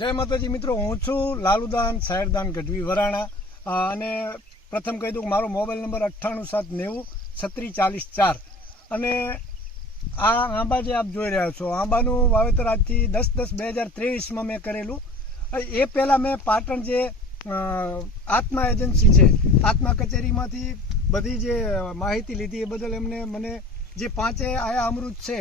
જય માતાજી, મિત્રો, હું છું લાલુદાન સાયરદાન ગઢવી વરાણા. અને પ્રથમ કહી દઉં મારો મોબાઈલ નંબર અઠ્ઠાણું સાત નેવું છત્રીસ ચાલીસ ચાર. અને આ આંબા જે આપ જોઈ રહ્યા છો, આંબાનું વાવેતર આજથી દસ દસ બે હજાર ત્રેવીસમાં મેં કરેલું. એ પહેલાં મેં પાટણ જે આત્મા એજન્સી છે, આત્મા કચેરીમાંથી બધી જે માહિતી લીધી એ બદલ એમને મને જે પાંચે આયા અમૃત છે,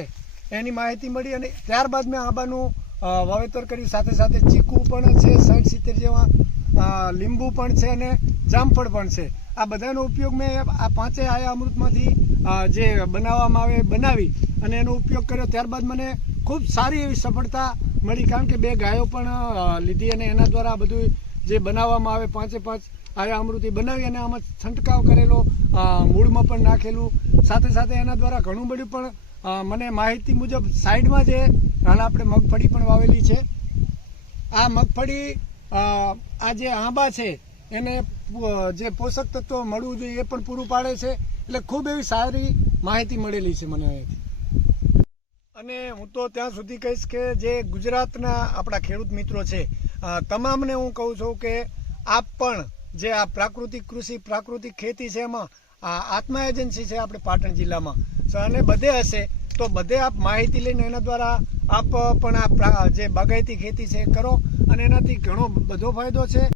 એની માહિતી મળી અને ત્યારબાદ મેં આંબાનું વાવેતર કર્યું. સાથે સાથે ચીકુ પણ છે, સાઠ સિત્તેર જેવા લીંબુ પણ છે અને જામફળ પણ છે. આ બધાનો ઉપયોગ મેં આ પાંચે આયા અમૃતમાંથી જે બનાવવામાં આવે બનાવી અને એનો ઉપયોગ કર્યો. ત્યારબાદ મને ખૂબ સારી એવી સફળતા મળી. કારણ કે બે ગાયો પણ લીધી અને એના દ્વારા બધું જે બનાવવામાં આવે, પાંચે પાંચ આયા અમૃતિ બનાવી અને આમાં છંટકાવ કરેલો મૂળમાં પણ નાખેલું. સાથે સાથે એના દ્વારા ઘણું બધું પણ મને માહિતી મુજબ સાઈડમાં જે હાલ આપણે મગફળી પણ વાવેલી છે. આ મગફળી આ જે આંબા છે, એને જે પોષક તત્વો મળવું જોઈએ એ પણ પૂરું પાડે છે. એટલે ખૂબ એવી સારી માહિતી મળેલી છે મને અહીંયાથી અને હું તો ત્યાં સુધી કહીશ કે જે ગુજરાતના આપણા ખેડૂત મિત્રો છે તમામને હું કહું છું કે આપ પણ જે આ પ્રાકૃતિક કૃષિ, પ્રાકૃતિક ખેતી છે એમાં આ આત્મા એજન્સી છે આપણે પાટણ જિલ્લામાં. અને બધે હશે. તો બધે આપ માહિતી લઈને એના દ્વારા આપ પણ આ જે બાગાયતી ખેતી છે કરો. અને એનાથી ઘણો બધો ફાયદો છે.